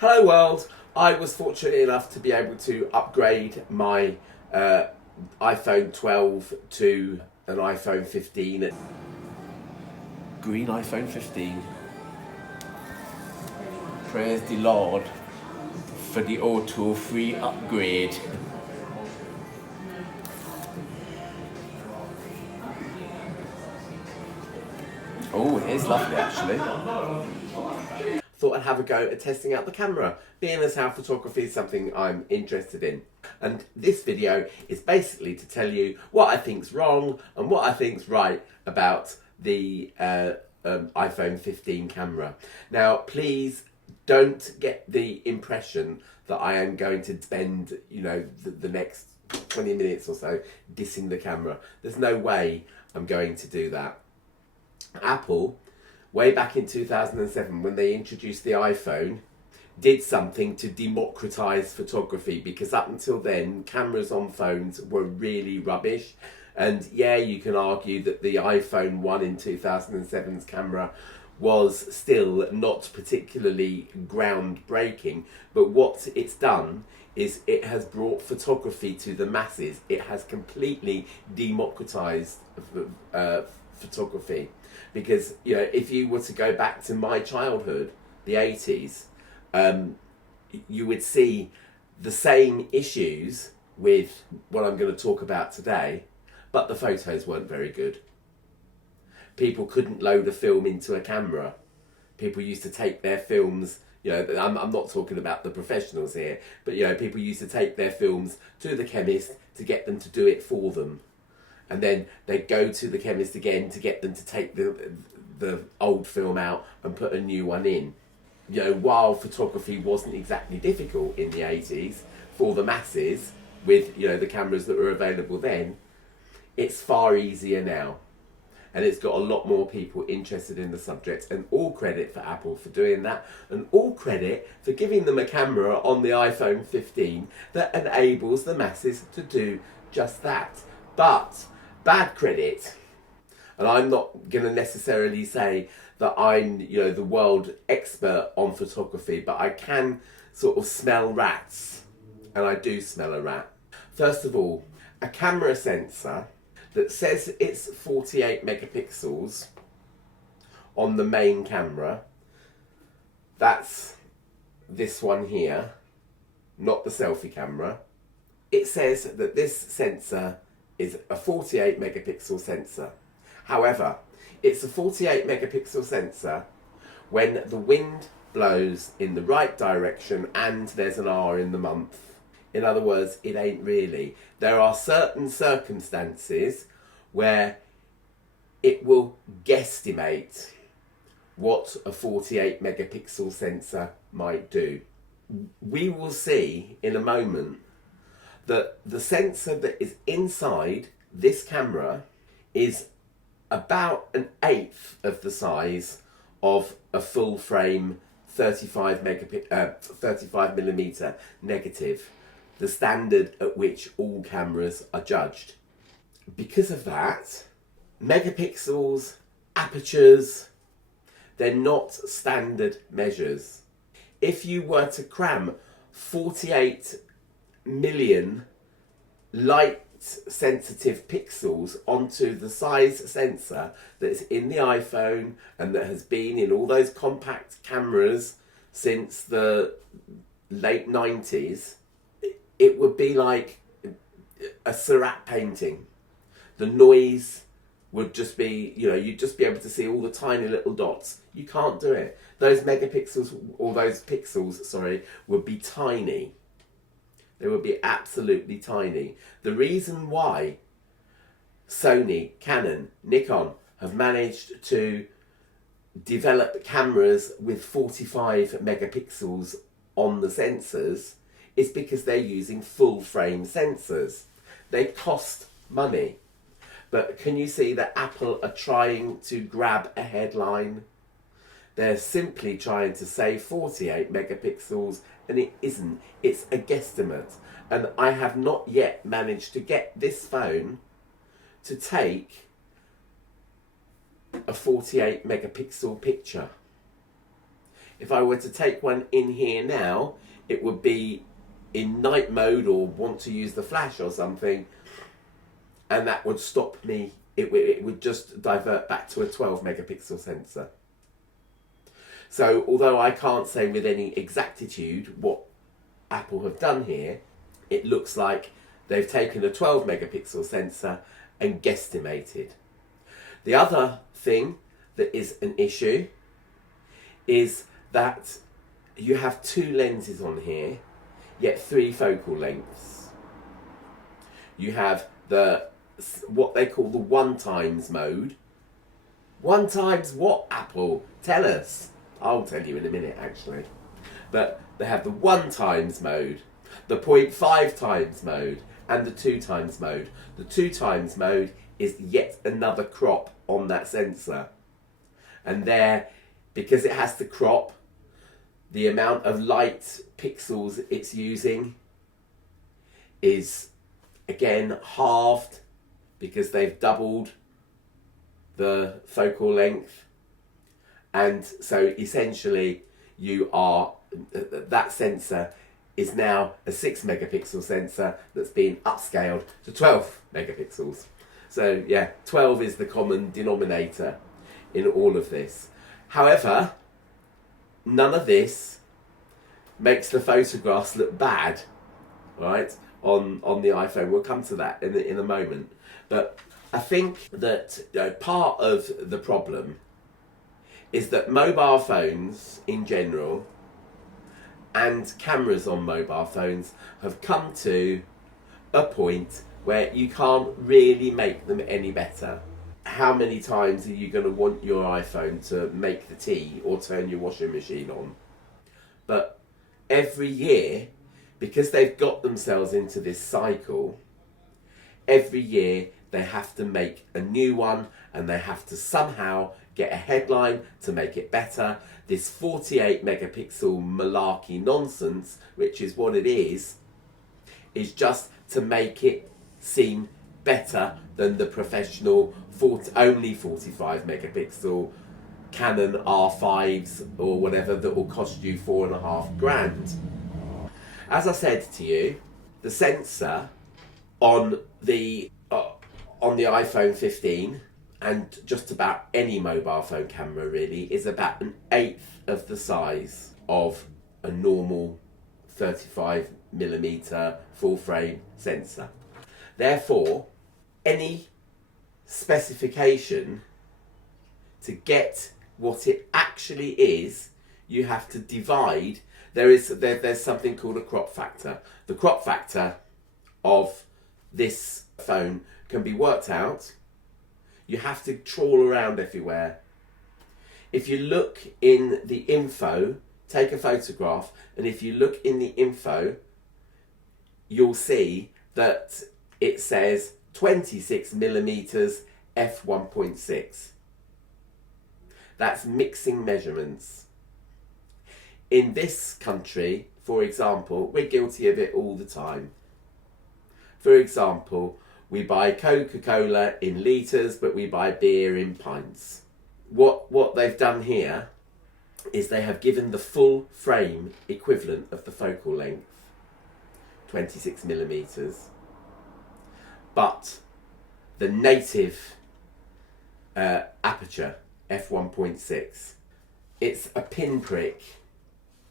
Hello world, I was fortunate enough to be able to upgrade my iPhone 12 to an iPhone 15. Green iPhone 15. Praise the Lord for the auto free upgrade. Oh, it is lovely actually. Thought I'd have a go at testing out the camera, being as how photography is something I'm interested in. And this video is basically to tell you what I think's wrong and what I think's right about the iPhone 15 camera. Now, please don't get the impression that I am going to spend, the next 20 minutes or so dissing the camera. There's no way I'm going to do that. Apple, way back in 2007, when they introduced the iPhone, did something to democratize photography, because up until then, cameras on phones were really rubbish. And yeah, you can argue that the iPhone 1 in 2007's camera was still not particularly groundbreaking, but what it's done is it has brought photography to the masses. It has completely democratized photography. Because, if you were to go back to my childhood, the 80s, you would see the same issues with what I'm going to talk about today, but the photos weren't very good. People couldn't load a film into a camera. People used to take their films, I'm not talking about the professionals here, but people used to take their films to the chemist to get them to do it for them. And then they'd go to the chemist again to get them to take the old film out and put a new one in. While photography wasn't exactly difficult in the 80s for the masses, with the cameras that were available then, it's far easier now. And it's got a lot more people interested in the subject, and all credit for Apple for doing that, and all credit for giving them a camera on the iPhone 15 that enables the masses to do just that. But bad credit, and I'm not going to necessarily say that I'm the world expert on photography, but I can sort of smell rats, and I do smell a rat. First of all, a camera sensor that says it's 48 megapixels on the main camera, that's this one here, not the selfie camera. It says that this sensor is a 48 megapixel sensor. However, it's a 48 megapixel sensor when the wind blows in the right direction and there's an R in the month. In other words, it ain't really. There are certain circumstances where it will guesstimate what a 48 megapixel sensor might do. We will see in a moment that the sensor that is inside this camera is about an eighth of the size of a full frame 35 millimeter negative, the standard at which all cameras are judged. Because of that, megapixels, apertures, they're not standard measures. If you were to cram 48 million light sensitive pixels onto the size sensor that's in the iPhone and that has been in all those compact cameras since the late 90s, it would be like a Seurat painting. The noise would just be, you'd just be able to see all the tiny little dots. You can't do it. Those megapixels, or those pixels, would be tiny. They would be absolutely tiny. The reason why Sony, Canon, Nikon have managed to develop cameras with 45 megapixels on the sensors is because they're using full frame sensors. They cost money. But can you see that Apple are trying to grab a headline? They're simply trying to say 48 megapixels, and it isn't. It's a guesstimate. And I have not yet managed to get this phone to take a 48 megapixel picture. If I were to take one in here now, it would be in night mode or want to use the flash or something, and that would stop me. It would just divert back to a 12 megapixel sensor. So although I can't say with any exactitude what Apple have done here, it looks like they've taken a 12 megapixel sensor and guesstimated. The other thing that is an issue is that you have two lenses on here, yet three focal lengths. You have what they call the 1x mode. 1x what, Apple? Tell us. I'll tell you in a minute, actually. But they have the 1x mode, the 0.5x mode, and the 2x mode. The 2x mode is yet another crop on that sensor. And there, because it has to crop, the amount of light pixels it's using is, again, halved because they've doubled the focal length. And so essentially that sensor is now a 6 megapixel sensor that's been upscaled to 12 megapixels. So yeah, 12 is the common denominator in all of this. However, none of this makes the photographs look bad, right, on the iPhone. We'll come to that in a moment. But I think that part of the problem is that mobile phones in general and cameras on mobile phones have come to a point where you can't really make them any better. How many times are you going to want your iPhone to make the tea or turn your washing machine on? But every year, because they've got themselves into this cycle, every year they have to make a new one and they have to somehow get a headline to make it better. This 48 megapixel malarkey nonsense, which is what it is just to make it seem better than the professional only 45 megapixel Canon R5s or whatever that will cost you $4,500. As I said to you, the sensor on the iPhone 15 and just about any mobile phone camera really is about an eighth of the size of a normal 35mm full frame sensor. Therefore, any specification to get what it actually is, you have to divide. There's something called a crop factor. The crop factor of this phone can be worked out. You have to trawl around everywhere. If you look in the info, take a photograph, and if you look in the info, you'll see that it says 26mm f1.6. That's mixing measurements. In this country, for example, we're guilty of it all the time. For example, we buy Coca-Cola in litres, but we buy beer in pints. What they've done here is they have given the full frame equivalent of the focal length, 26mm, but the native aperture, f1.6, it's a pinprick.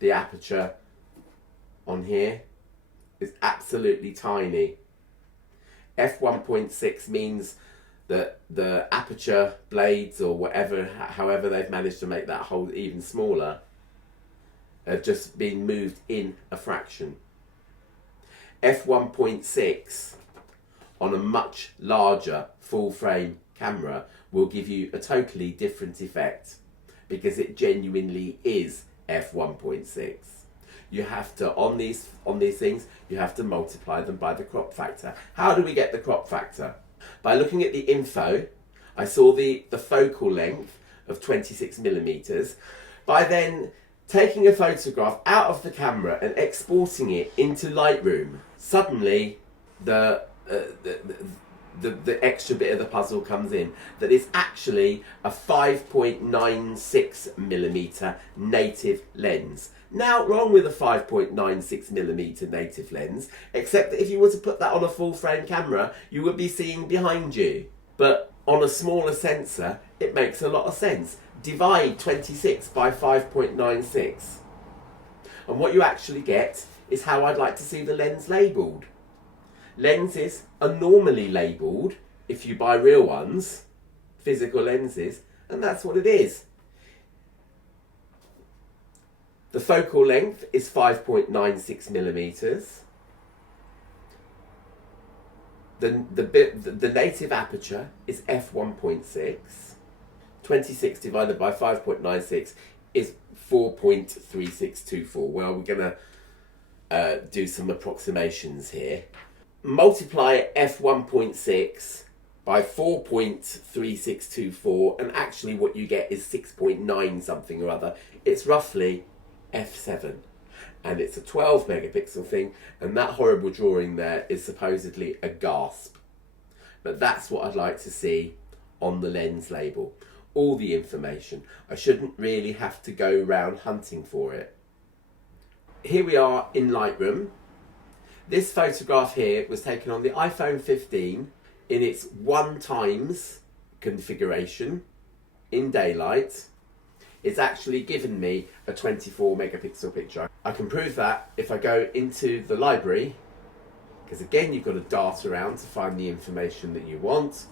The aperture on here is absolutely tiny. F1.6 means that the aperture blades or whatever, however they've managed to make that hole even smaller, have just been moved in a fraction. F1.6 on a much larger full frame camera will give you a totally different effect because it genuinely is f1.6. You have to, on these things, you have to multiply them by the crop factor. How do we get the crop factor? By looking at the info, I saw the focal length of 26mm. By then taking a photograph out of the camera and exporting it into Lightroom, suddenly the the extra bit of the puzzle comes in, that it's actually a 5.96mm native lens. Now, wrong with a 5.96mm native lens, except that if you were to put that on a full frame camera, you would be seeing behind you. But on a smaller sensor, it makes a lot of sense. Divide 26 by 5.96. And what you actually get is how I'd like to see the lens labelled. Lenses are normally labelled, if you buy real ones, physical lenses, and that's what it is. The focal length is 5.96mm. The native aperture is f1.6. 26 divided by 5.96 is 4.3624. Well, we're going to do some approximations here. Multiply f1.6 by 4.3624, and actually what you get is 6.9 something or other. It's roughly f7, and it's a 12 megapixel thing, and that horrible drawing there is supposedly a gasp. But that's what I'd like to see on the lens label. All the information. I shouldn't really have to go around hunting for it. Here we are in Lightroom. This photograph here was taken on the iPhone 15 in its 1x configuration in daylight. It's actually given me a 24 megapixel picture. I can prove that if I go into the library, because again you've got to dart around to find the information that you want.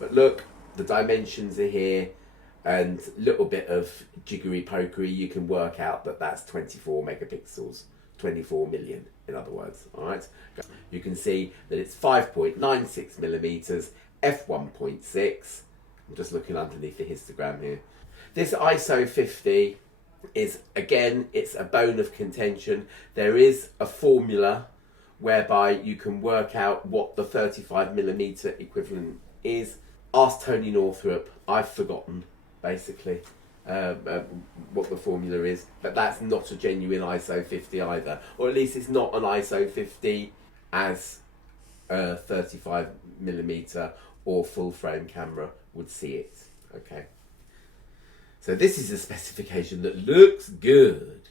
But look, the dimensions are here, and a little bit of jiggery pokery, you can work out that that's 24 megapixels, 24 million in other words. All right, you can see that it's 5.96mm f1.6. I'm just looking underneath the histogram here. This ISO 50 is, again, it's a bone of contention. There is a formula whereby you can work out what the 35mm equivalent is. Ask Tony Northrup. I've forgotten, basically, what the formula is, but that's not a genuine ISO 50 either, or at least it's not an ISO 50 as a 35mm or full frame camera would see it. Okay, so this is a specification that looks good.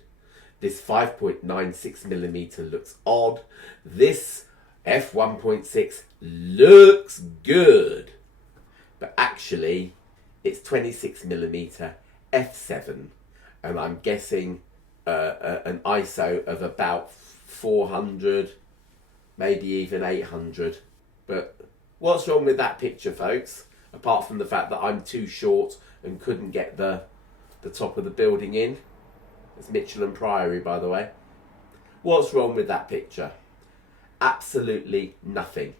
This 5.96mm looks odd. This f1.6 looks good, but actually it's 26mm f7, and I'm guessing an ISO of about 400, maybe even 800. But what's wrong with that picture, folks? Apart from the fact that I'm too short and couldn't get the top of the building in. It's Mitchell and Priory, by the way. What's wrong with that picture? Absolutely nothing.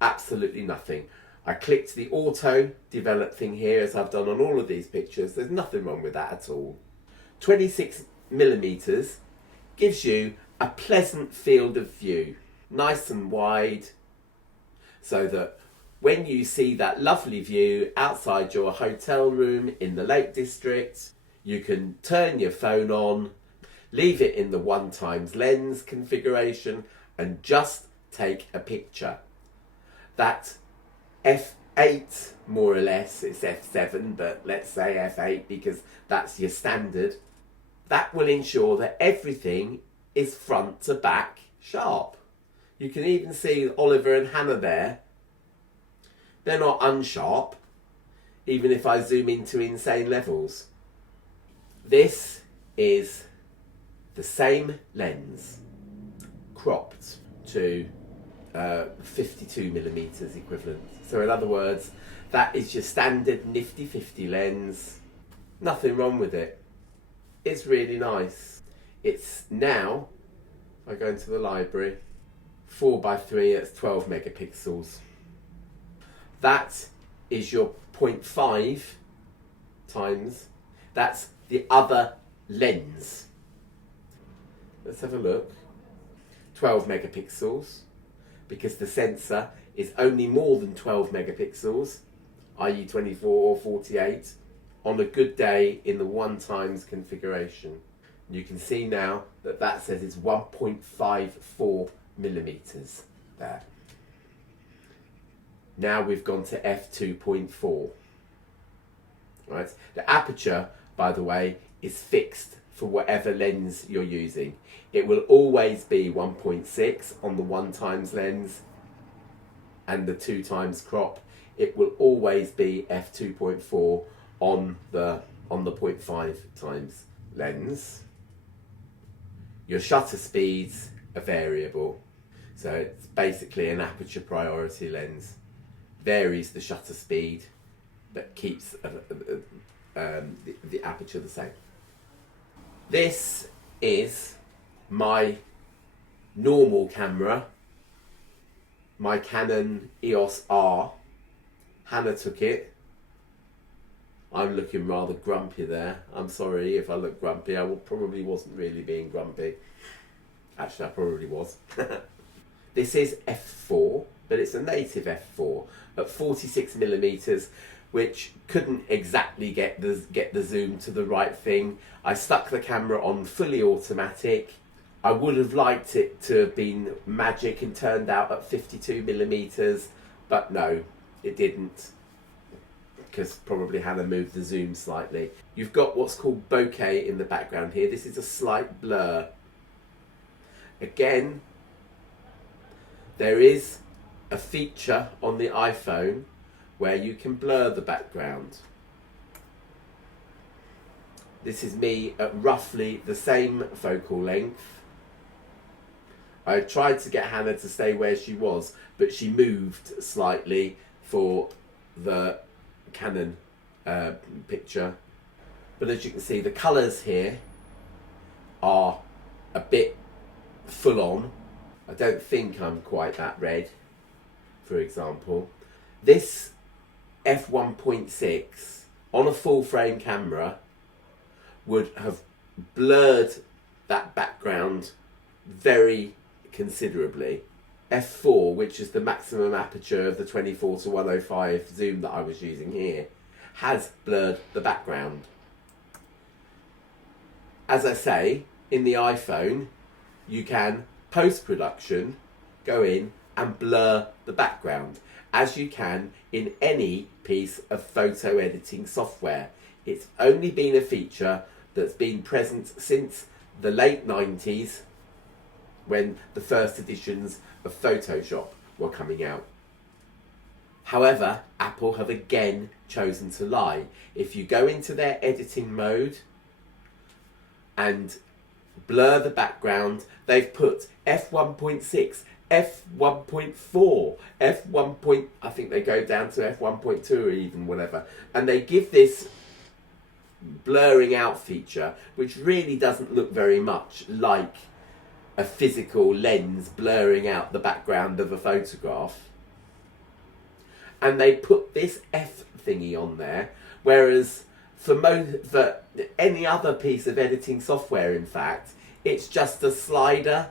Absolutely nothing. I clicked the auto develop thing here, as I've done on all of these pictures. There's nothing wrong with that at all. 26mm gives you a pleasant field of view, nice and wide, so that when you see that lovely view outside your hotel room in the Lake District, you can turn your phone on, leave it in the 1x lens configuration, and just take a picture. That f8, more or less, it's f7, but let's say f8 because that's your standard. That will ensure that everything is front to back sharp. You can even see Oliver and Hannah there. They're not unsharp, even if I zoom into insane levels. This is the same lens, cropped to 52mm equivalent. So in other words, that is your standard nifty 50 lens. Nothing wrong with it. It's really nice. It's now, if I go into the library, 4x3, that's 12 megapixels. That is your 0.5 times, that's the other lens. Let's have a look. 12 megapixels, because the sensor is only more than 12 megapixels, i.e. 24 or 48, on a good day in the 1x configuration. You can see now that that says it's 1.54mm there. Now we've gone to f2.4. Right? The aperture, by the way, is fixed for whatever lens you're using. It will always be 1.6 on the 1x lens and the 2x crop. It will always be f2.4 on the 0.5x lens. Your shutter speeds are variable, so it's basically an aperture priority lens. Varies the shutter speed, but keeps the aperture the same. This is my normal camera, my Canon EOS R. Hannah took it. I'm looking rather grumpy there. I'm sorry if I look grumpy. I probably wasn't really being grumpy. Actually, I probably was. This is f4, but it's a native f4 at 46mm, which couldn't exactly get the zoom to the right thing. I stuck the camera on fully automatic. I would have liked it to have been magic and turned out at 52mm, but no, it didn't, because probably Hannah moved the zoom slightly. You've got what's called bokeh in the background here. This is a slight blur. Again, there is a feature on the iPhone where you can blur the background. This is me at roughly the same focal length. I tried to get Hannah to stay where she was, but she moved slightly for the Canon picture. But as you can see, the colours here are a bit full on. I don't think I'm quite that red, for example. This f1.6 on a full frame camera would have blurred that background very considerably. f4, which is the maximum aperture of the 24 to 105 zoom that I was using here, has blurred the background. As I say, in the iPhone, you can post-production go in and blur the background, as you can in any piece of photo editing software. It's only been a feature that's been present since the late 90s, when the first editions of Photoshop were coming out. However, Apple have again chosen to lie. If you go into their editing mode and blur the background, they've put f1.6, f1.4, I think they go down to f1.2 or even whatever, and they give this blurring out feature, which really doesn't look very much like a physical lens blurring out the background of a photograph. And they put this F thingy on there, whereas for any other piece of editing software, in fact, it's just a slider.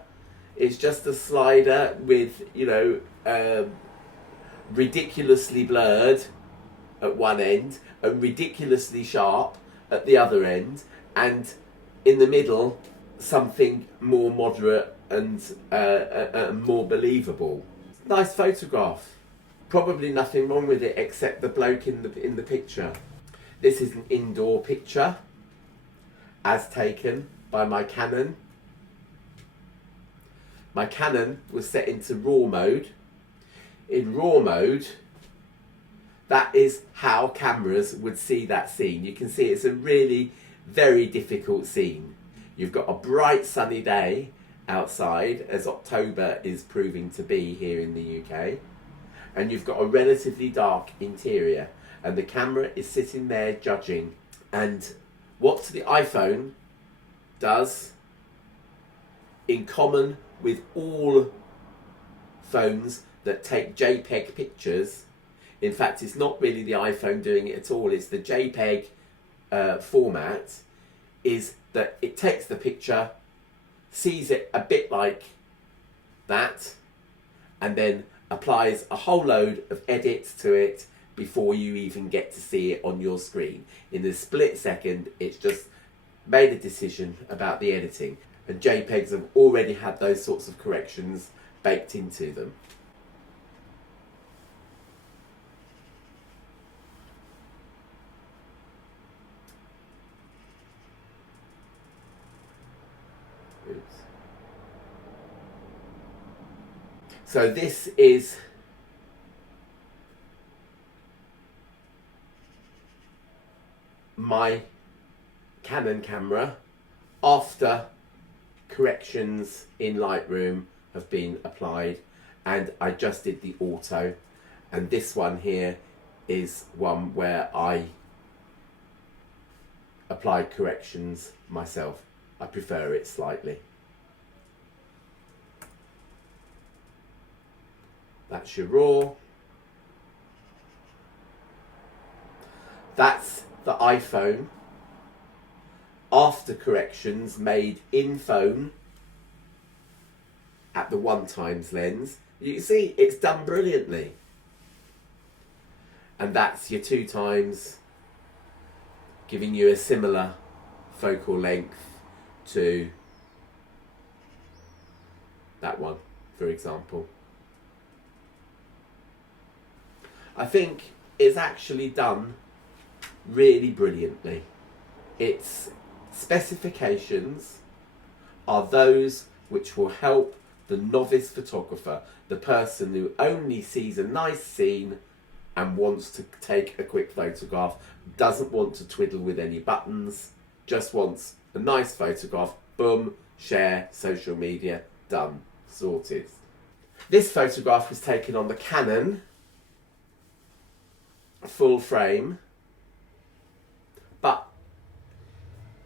It's just a slider with, ridiculously blurred at one end and ridiculously sharp at the other end, and in the middle something more moderate and more believable. Nice photograph. Probably nothing wrong with it except the bloke in the picture. This is an indoor picture as taken by my Canon. My Canon was set into RAW mode. In RAW mode, that is how cameras would see that scene. You can see it's a really very difficult scene. You've got a bright sunny day outside, as October is proving to be here in the UK, and you've got a relatively dark interior, and the camera is sitting there judging. And what the iPhone does, in common with all phones that take JPEG pictures, in fact it's not really the iPhone doing it at all, it's the JPEG format, is that it takes the picture, sees it a bit like that, and then applies a whole load of edits to it before you even get to see it on your screen. In a split second, it's just made a decision about the editing, and JPEGs have already had those sorts of corrections baked into them. Oops. So this is my Canon camera after corrections in Lightroom have been applied, and I just did the auto, and this one here is one where I applied corrections myself. I prefer it slightly. That's your raw. That's the iPhone after corrections made in phone at the 1x lens. You can see it's done brilliantly. And that's your 2x, giving you a similar focal length to that one, for example. I think it's actually done really brilliantly. Its specifications are those which will help the novice photographer, the person who only sees a nice scene and wants to take a quick photograph, doesn't want to twiddle with any buttons, just wants a nice photograph, boom, share, social media, done, sorted. This photograph was taken on the Canon full frame, but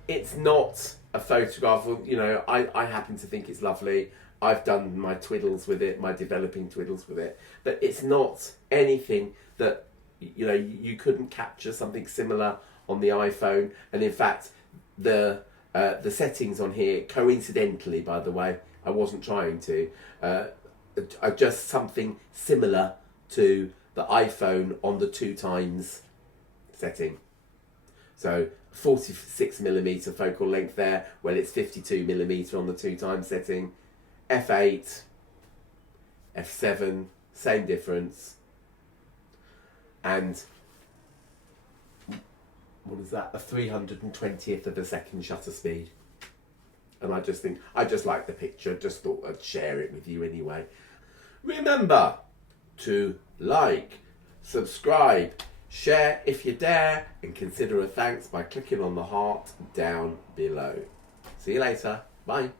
it's not a photograph of, you know, I happen to think it's lovely. I've done my twiddles with it, my developing twiddles with it, but it's not anything that, you know, you couldn't capture something similar on the iPhone. And in fact, the settings on here, coincidentally, by the way, I wasn't trying to, are just something similar to the iPhone on the 2x setting. So 46mm focal length there, well, it's 52mm on the 2x setting. F8, F7, same difference. And what is that? A 320th of a second shutter speed. And I just think, I just like the picture, just thought I'd share it with you anyway. Remember to like, subscribe, share if you dare, and consider a thanks by clicking on the heart down below. See you later. Bye.